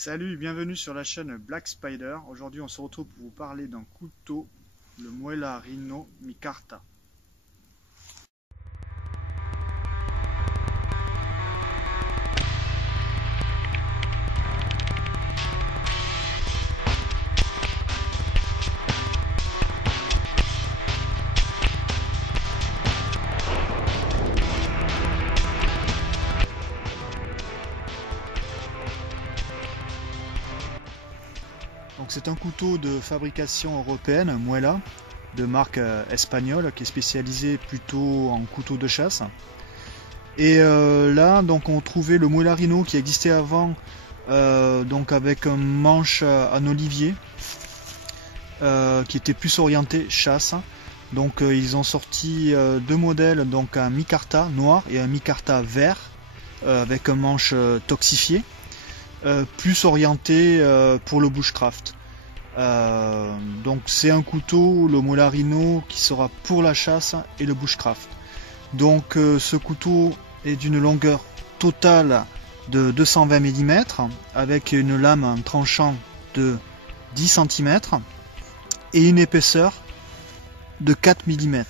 Salut, bienvenue sur la chaîne Black Spider. Aujourd'hui on se retrouve pour vous parler d'un couteau, le Muela Rhino Micarta. Donc c'est un couteau de fabrication européenne, Muela, de marque espagnole, qui est spécialisé plutôt en couteau de chasse. Et là, donc on trouvait le Muela Rhino qui existait avant, donc avec un manche en olivier, qui était plus orienté chasse. Donc ils ont sorti deux modèles, donc un micarta noir et un micarta vert, avec un manche toxifié. Plus orienté pour le bushcraft. Donc c'est un couteau, le Muela Rhino, qui sera pour la chasse et le bushcraft. Donc ce couteau est d'une longueur totale de 220 mm avec une lame en tranchant de 10 cm et une épaisseur de 4 mm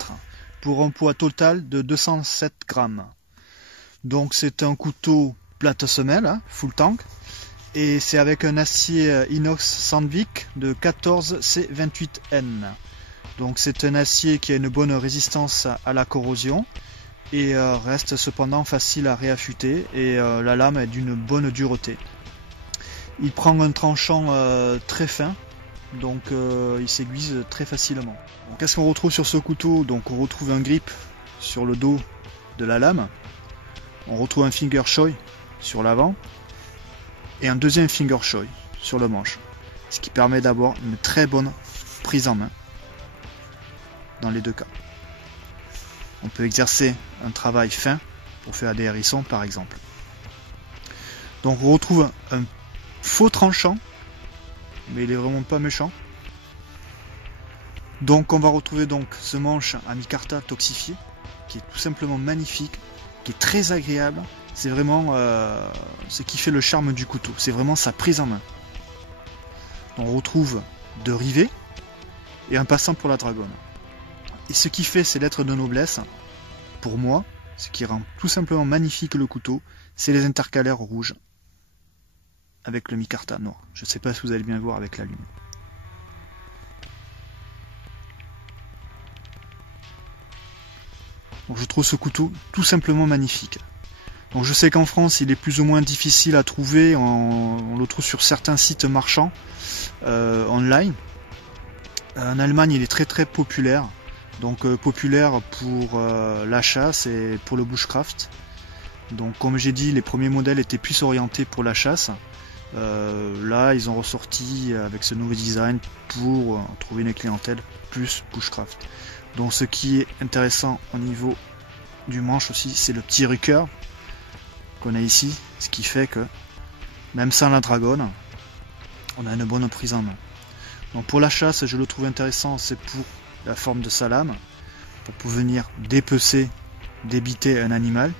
pour un poids total de 207 grammes. Donc c'est un couteau plate semelle, full tank, et c'est avec un acier inox Sandvik de 14C28N. Donc c'est un acier qui a une bonne résistance à la corrosion et reste cependant facile à réaffûter, et la lame est d'une bonne dureté. Il prend un tranchant très fin, donc il s'aiguise très facilement. Qu'est-ce qu'on retrouve sur ce couteau? Donc on retrouve un grip sur le dos de la lame, on retrouve un finger choy sur l'avant et un deuxième finger choy sur le manche, ce qui permet d'avoir une très bonne prise en main dans les deux cas. On peut exercer un travail fin pour faire des hérissons par exemple. Donc on retrouve un faux tranchant, mais il est vraiment pas méchant. Donc on va retrouver donc ce manche à micarta toxifié qui est tout simplement magnifique, qui est très agréable. C'est vraiment ce qui fait le charme du couteau, c'est vraiment sa prise en main. On retrouve deux rivets et un passant pour la dragonne. Et ce qui fait ses lettres de noblesse, pour moi, ce qui rend tout simplement magnifique le couteau, c'est les intercalaires rouges avec le micarta noir. Je ne sais pas si vous allez bien voir avec la lumière. Donc je trouve ce couteau tout simplement magnifique. Donc je sais qu'en France il est plus ou moins difficile à trouver, on le trouve sur certains sites marchands online. En Allemagne il est très populaire, donc populaire pour la chasse et pour le bushcraft. Donc comme j'ai dit, les premiers modèles étaient plus orientés pour la chasse. Là ils ont ressorti avec ce nouveau design pour trouver une clientèle plus bushcraft. Donc ce qui est intéressant au niveau du manche aussi, c'est le petit rucker qu'on a ici, ce qui fait que même sans la dragonne, on a une bonne prise en main. Donc pour la chasse, je le trouve intéressant, c'est pour la forme de sa lame, pour venir dépecer, débiter un animal.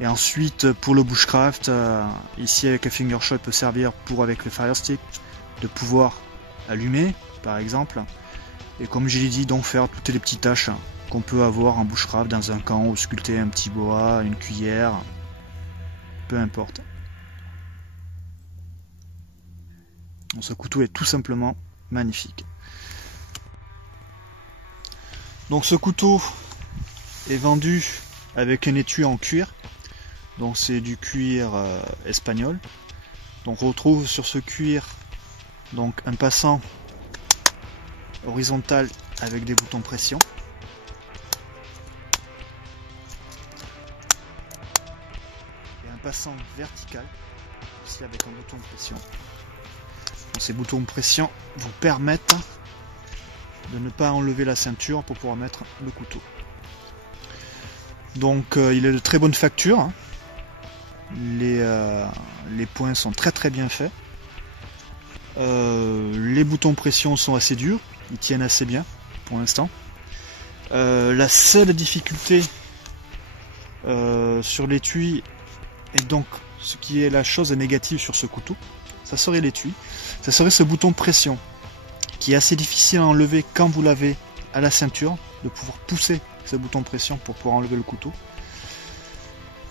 Et ensuite pour le bushcraft, ici avec un finger shot peut servir pour, avec le fire stick, de pouvoir allumer par exemple. Et comme je l'ai dit, donc faire toutes les petites tâches qu'on peut avoir en bushcraft dans un camp, ou sculpter un petit bois, une cuillère, peu importe. Donc, ce couteau est tout simplement magnifique. Donc ce couteau est vendu avec un étui en cuir, donc c'est du cuir espagnol. Donc on retrouve sur ce cuir donc un passant horizontal avec des boutons pression. Et un passant vertical aussi avec un bouton de pression. Donc ces boutons de pression vous permettent de ne pas enlever la ceinture pour pouvoir mettre le couteau. Donc il est de très bonne facture, hein. Les points sont très bien faits. Les boutons de pression sont assez durs, ils tiennent assez bien pour l'instant. La seule difficulté sur l'étui est donc ce qui est la chose négative sur ce couteau, ça serait l'étui. Ça serait ce bouton pression qui est assez difficile à enlever quand vous l'avez à la ceinture, de pouvoir pousser ce bouton pression pour pouvoir enlever le couteau.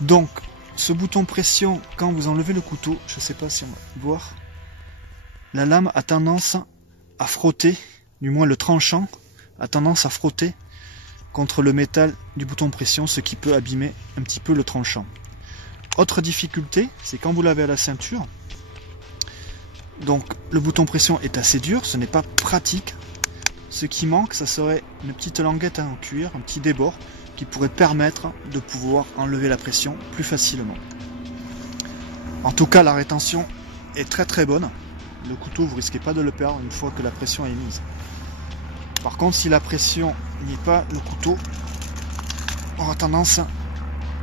Donc ce bouton pression, quand vous enlevez le couteau, je ne sais pas si on va voir, la lame a tendance à frotter, du moins le tranchant a tendance à frotter contre le métal du bouton pression, ce qui peut abîmer un petit peu le tranchant. Autre difficulté, c'est quand vous l'avez à la ceinture, donc le bouton pression est assez dur, ce n'est pas pratique. Ce qui manque, ça serait une petite languette en cuir, un petit débord, qui pourrait permettre de pouvoir enlever la pression plus facilement. En tout cas, la rétention est très très bonne. Le couteau, vous risquez pas de le perdre une fois que la pression est mise. Par contre, si la pression n'y est pas, le couteau aura tendance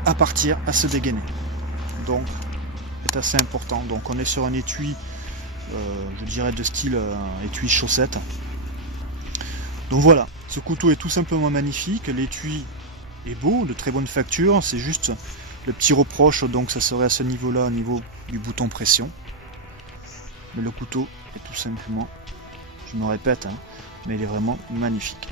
à partir, à se dégainer. Donc, c'est assez important. Donc, on est sur un étui, je dirais de style étui chaussette. Donc voilà, ce couteau est tout simplement magnifique. L'étui est beau, de très bonne facture. C'est juste le petit reproche, donc ça serait à ce niveau-là, au niveau du bouton pression. Mais le couteau est tout simplement, je me répète, hein, mais il est vraiment magnifique.